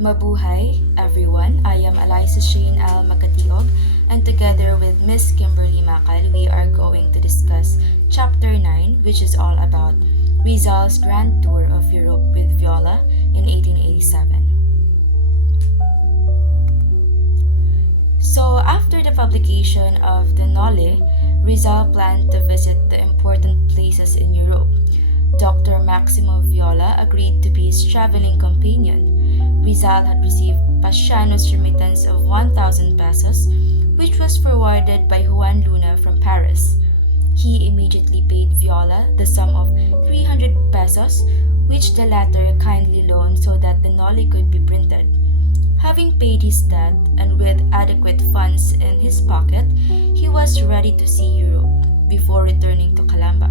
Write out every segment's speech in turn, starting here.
Mabuhay, everyone. I am Alyssa Macatiog, and together with Miss Kimberly MACAL, we are going to discuss Chapter 9, which is all about Rizal's Grand Tour of Europe with Viola in 1887. So, after the publication of the Nole, Rizal planned to visit the important places in Europe. Dr. Maximo Viola agreed to be his traveling companion. Rizal had received Pasiano's remittance of 1,000 pesos, which was forwarded by Juan Luna from Paris. He immediately paid Viola the sum of 300 pesos, which the latter kindly loaned so that the Noli could be printed. Having paid his debt and with adequate funds in his pocket, he was ready to see Europe before returning to Calamba.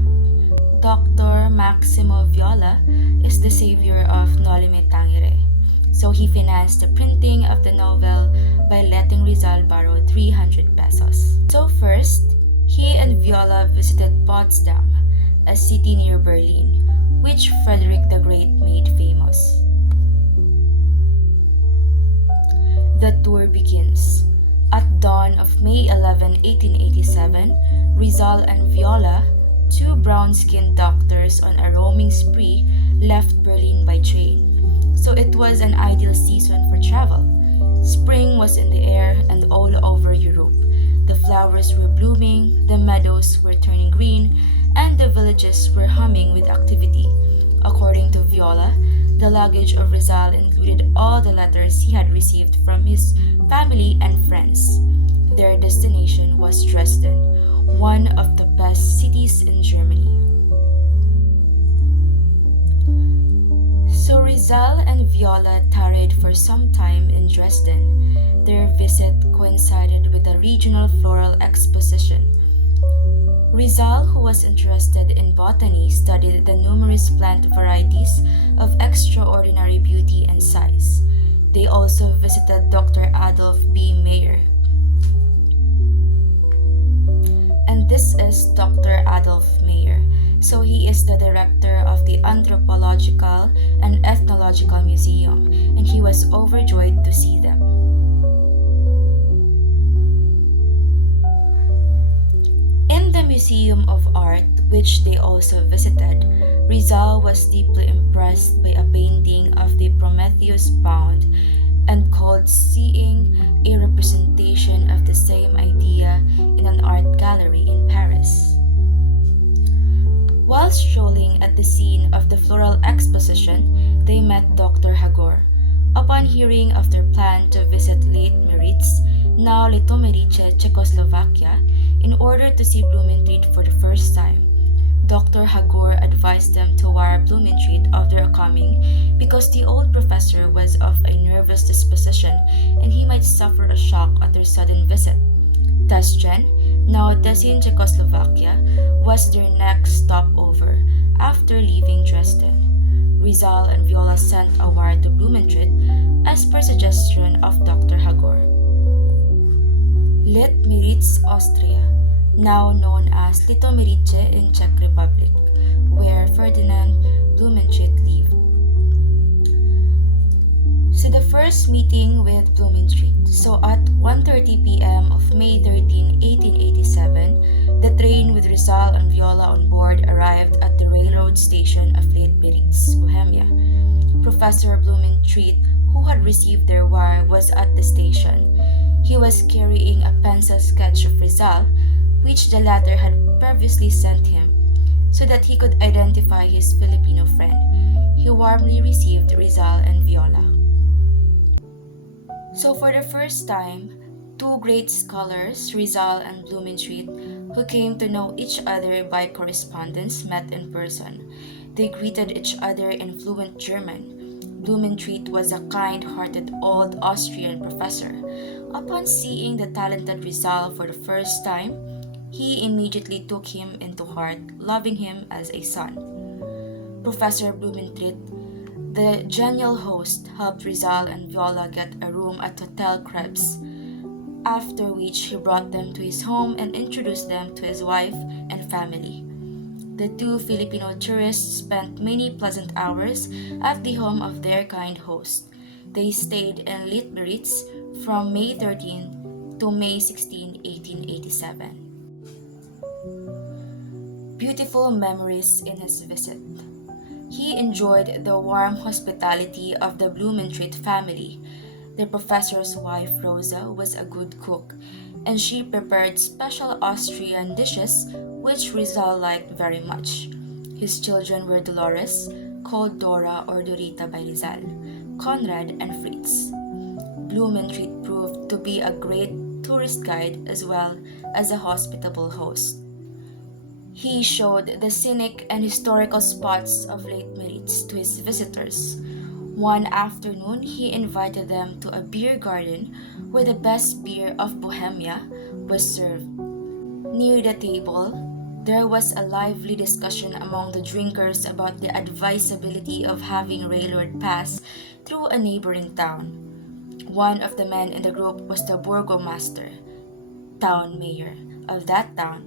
Dr. Maximo Viola is the savior of Noli Me Tangere, so he financed the printing of the novel by letting Rizal borrow 300 pesos. So first, he and Viola visited Potsdam, a city near Berlin, which Frederick the Great made famous. The tour begins. At dawn of May 11, 1887, Rizal and Viola, two brown-skinned doctors on a roaming spree, left Berlin by train. So it was an ideal season for travel. Spring was in the air and all over Europe. The flowers were blooming, the meadows were turning green, and the villages were humming with activity. According to Viola, the luggage of Rizal included all the letters he had received from his family and friends. Their destination was Dresden, one of the best cities in Germany. So Rizal and Viola tarried for some time in Dresden. Their visit coincided with a regional floral exposition. Rizal, who was interested in botany, studied the numerous plant varieties of extraordinary beauty and size. They also visited Dr. Adolf B. Mayer. And this is Dr. Adolf Mayer. So he is the director of the Anthropological and Ethnological Museum, and he was overjoyed to see them. In the Museum of Art, which they also visited, Rizal was deeply impressed by a painting of the Prometheus bound and called Seeing a representation of the same idea in an art gallery in Paris. While strolling at the scene of the floral exposition, they met Dr. Hagor. Upon hearing of their plan to visit Lake Meritz, now Litomerice, Czechoslovakia, in order to see Blumentritt for the first time, Dr. Hagor advised them to wire Blumentritt of their coming because the old professor was of a nervous disposition and he might suffer a shock at their sudden visit. Dresden, now Tessin, Czechoslovakia, was their next stopover after leaving Dresden. Rizal and Viola sent a wire to Blumentritt as per suggestion of Dr. Hagor. Lit Meritz, Austria, now known as Litomerice in Czech Republic, where Ferdinand Blumentritt lived. So the first meeting with Blumentritt. So at 1:30 p.m. of May 13, 1887, the train with Rizal and Viola on board arrived at the railroad station of Lake Meritz, Bohemia. Professor Blumentritt, who had received their wire, was at the station. He was carrying a pencil sketch of Rizal, which the latter had previously sent him, so that he could identify his Filipino friend. He warmly received Rizal and Viola. So for the first time, two great scholars, Rizal and Blumentritt, who came to know each other by correspondence, met in person. They greeted each other in fluent German. Blumentritt was a kind-hearted old Austrian professor. Upon seeing the talented Rizal for the first time, he immediately took him into heart, loving him as a son. Professor Blumentritt, the genial host, helped Rizal and Viola get a room at Hotel Krebs, after which he brought them to his home and introduced them to his wife and family. The two Filipino tourists spent many pleasant hours at the home of their kind host. They stayed in Litmeritz from May 13 to May 16, 1887. Beautiful memories in his visit. He enjoyed the warm hospitality of the Blumentritt family. The professor's wife, Rosa, was a good cook, and she prepared special Austrian dishes which Rizal liked very much. His children were Dolores, called Dora or Dorita by Rizal, Conrad, and Fritz. Blumentritt proved to be a great tourist guide as well as a hospitable host. He showed the scenic and historical spots of Lake Meritz to his visitors. One afternoon, he invited them to a beer garden where the best beer of Bohemia was served. Near the table, there was a lively discussion among the drinkers about the advisability of having railroad pass through a neighboring town. One of the men in the group was the burgomaster, town mayor, of that town.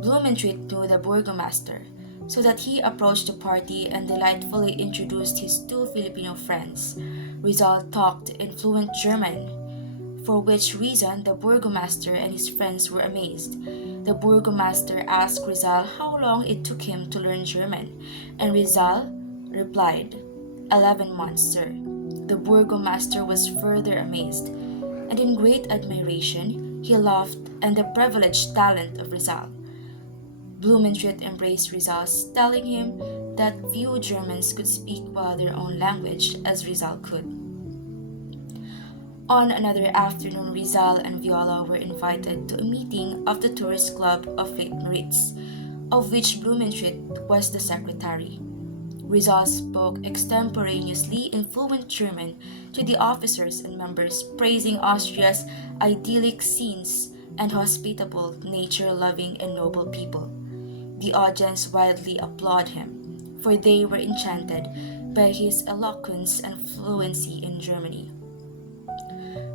Blumentritt knew the burgomaster, so that he approached the party and delightfully introduced his two Filipino friends. Rizal talked in fluent German, for which reason the burgomaster and his friends were amazed. The burgomaster asked Rizal how long it took him to learn German, and Rizal replied, 11 months, sir. The burgomaster was further amazed, and in great admiration, he laughed at the privileged talent of Rizal. Blumentritt embraced Rizal, telling him that few Germans could speak well their own language as Rizal could. On another afternoon, Rizal and Viola were invited to a meeting of the tourist club of Lake Meritz, of which Blumentritt was the secretary. Rizal spoke extemporaneously in fluent German to the officers and members, praising Austria's idyllic scenes and hospitable, nature-loving, and noble people. The audience widely applauded him, for they were enchanted by his eloquence and fluency in Germany.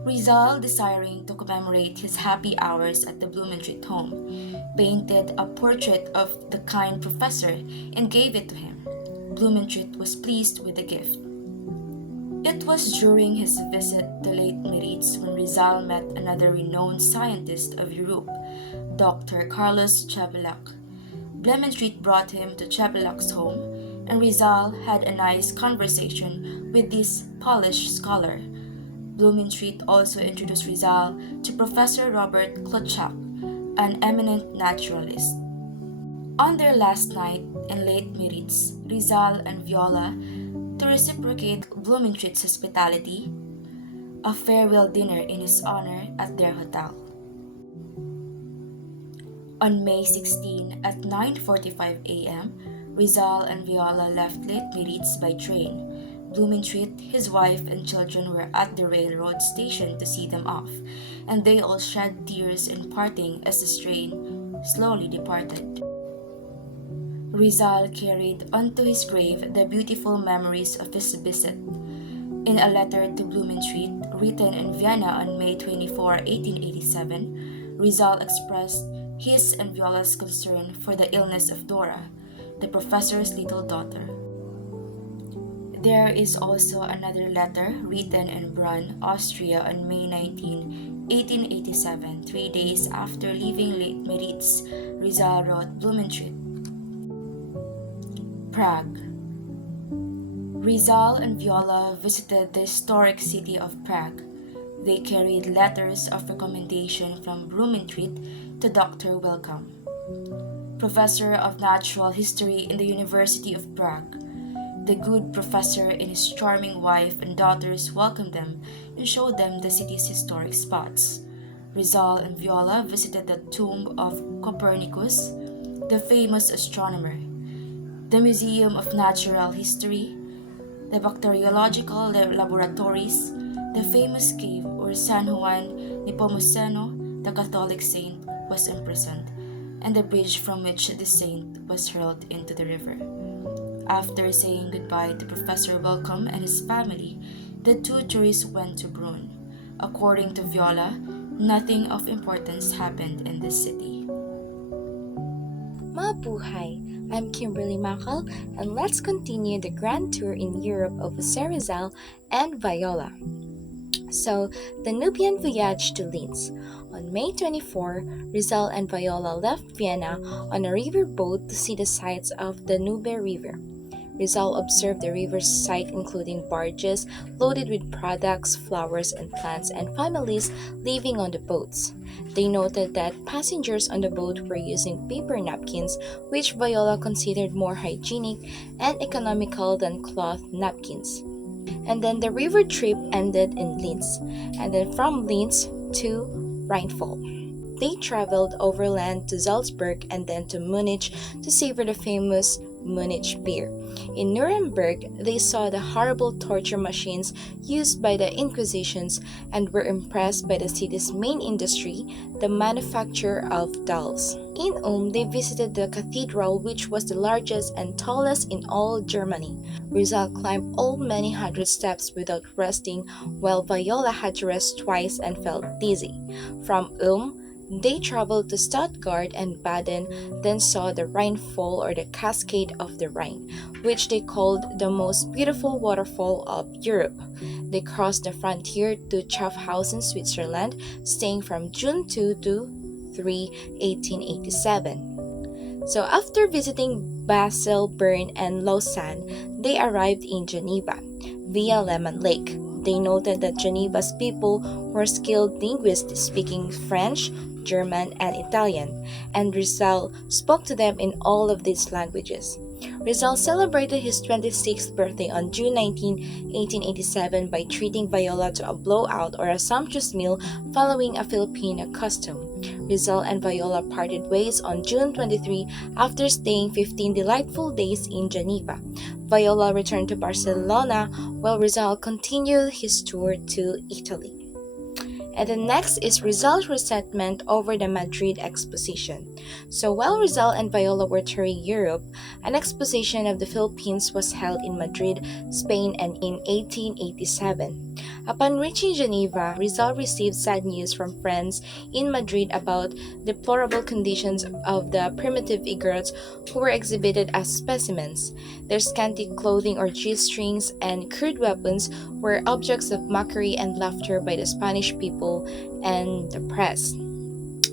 Rizal, desiring to commemorate his happy hours at the Blumentritt home, painted a portrait of the kind professor and gave it to him. Blumentritt was pleased with the gift. It was during his visit to Lake Meritz when Rizal met another renowned scientist of Europe, Dr. Carlos Chapelac. Blumentritt brought him to Chapelac's home, and Rizal had a nice conversation with this Polish scholar. Blumentritt also introduced Rizal to Professor Robert Klotchak, an eminent naturalist. On their last night in Lake Meritz, Rizal and Viola, to reciprocate Blumentritt's hospitality, a farewell dinner in his honor at their hotel. On May 16 at 9:45 a.m., Rizal and Viola left Lake Meritz by train. Blumentritt, his wife, and children were at the railroad station to see them off, and they all shed tears in parting as the train slowly departed. Rizal carried onto his grave the beautiful memories of his visit. In a letter to Blumentritt, written in Vienna on May 24, 1887, Rizal expressed his and Viola's concern for the illness of Dora, the professor's little daughter. There is also another letter written in Brunn, Austria on May 19, 1887, 3 days after leaving Lake Meritz. Rizal wrote Blumentritt, Prague. Rizal and Viola visited the historic city of Prague. They carried letters of recommendation from Blumentritt to Dr. Wellcome, professor of natural history in the University of Prague. The good professor and his charming wife and daughters welcomed them and showed them the city's historic spots. Rizal and Viola visited the tomb of Copernicus, the famous astronomer, the Museum of Natural History, the bacteriological laboratories, the famous cave where San Juan Nepomuceno, the Catholic saint, was imprisoned, and the bridge from which the saint was hurled into the river. After saying goodbye to Professor Wellcome and his family, the two tourists went to Brunn. According to Viola, nothing of importance happened in this city. Mabuhay! I'm Kimberly MACAL, and let's continue the grand tour in Europe of Jose Rizal and Viola. So, the Nubian voyage to Linz. On May 24, Rizal and Viola left Vienna on a river boat to see the sights of the Danube River. Rizal observed the river's sight, including barges loaded with products, flowers, and plants, and families living on the boats. They noted that passengers on the boat were using paper napkins, which Viola considered more hygienic and economical than cloth napkins. And then the river trip ended in Linz, and then from Linz to Rheinfall. They traveled overland to Salzburg and then to Munich to savor the famous Munich beer. In Nuremberg, they saw the horrible torture machines used by the Inquisitions and were impressed by the city's main industry, the manufacture of dolls. In Ulm, they visited the cathedral, which was the largest and tallest in all Germany. Rizal climbed all many hundred steps without resting, while Viola had to rest twice and felt dizzy. From Ulm, they traveled to Stuttgart and Baden, then saw the Rheinfall or the Cascade of the Rhine, which they called the most beautiful waterfall of Europe. They crossed the frontier to Schaffhausen, Switzerland, staying from June 2 to 3, 1887. So after visiting Basel, Bern, and Lausanne, they arrived in Geneva via Lemon Lake. They noted that Geneva's people were skilled linguists speaking French, German, and Italian, and Rizal spoke to them in all of these languages. Rizal celebrated his 26th birthday on June 19, 1887 by treating Viola to a blowout or a sumptuous meal following a Filipino custom. Rizal and Viola parted ways on June 23 after staying 15 delightful days in Geneva. Viola returned to Barcelona while Rizal continued his tour to Italy. And the next is Rizal's resentment over the Madrid Exposition. So while Rizal and Viola were touring Europe, an exposition of the Philippines was held in Madrid, Spain, and in 1887. Upon reaching Geneva, Rizal received sad news from friends in Madrid about deplorable conditions of the primitive Igorots who were exhibited as specimens. Their scanty clothing or G-strings and crude weapons were objects of mockery and laughter by the Spanish people and the press.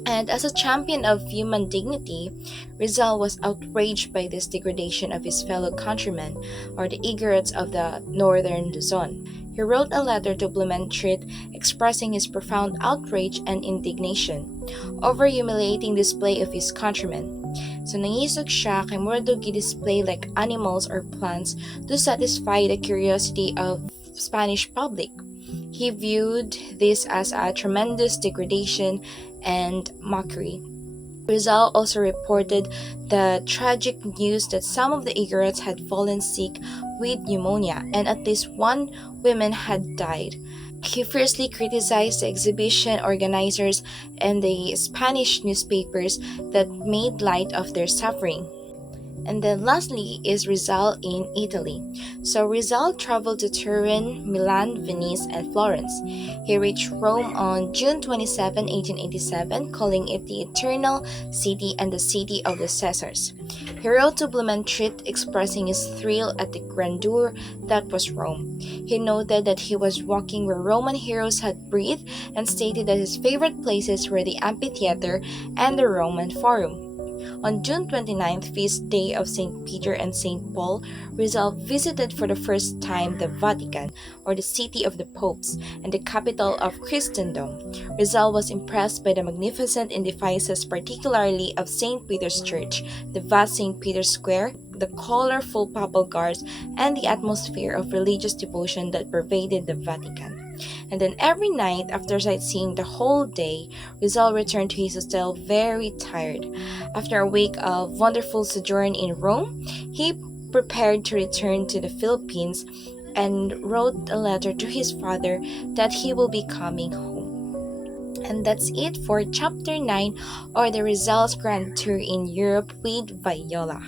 And as a champion of human dignity, Rizal was outraged by this degradation of his fellow countrymen, or the Igorots of the northern Luzon. He wrote a letter to Blumentritt expressing his profound outrage and indignation over humiliating display of his countrymen. So nangisog siya kay mura daw gi-display like animals or plants to satisfy the curiosity of Spanish public. He viewed this as a tremendous degradation and mockery. Rizal also reported the tragic news that some of the Igorots had fallen sick with pneumonia and at least one woman had died. He fiercely criticized the exhibition organizers and the Spanish newspapers that made light of their suffering. And then lastly is Rizal in Italy. So Rizal traveled to Turin, Milan, Venice, and Florence. He reached Rome on June 27, 1887, calling it the Eternal City and the City of the Caesars. He wrote to Blumentritt expressing his thrill at the grandeur that was Rome. He noted that he was walking where Roman heroes had breathed and stated that his favorite places were the amphitheater and the Roman Forum. On June 29th, feast day of St. Peter and St. Paul, Rizal visited for the first time the Vatican, or the city of the popes, and the capital of Christendom. Rizal was impressed by the magnificent edifices, particularly of St. Peter's Church, the vast St. Peter's Square, the colorful papal guards, and the atmosphere of religious devotion that pervaded the Vatican. And then every night, after sightseeing the whole day, Rizal returned to his hostel very tired. After a week of wonderful sojourn in Rome, he prepared to return to the Philippines and wrote a letter to his father that he will be coming home. And that's it for Chapter 9, or the Rizal's Grand Tour in Europe with Viola.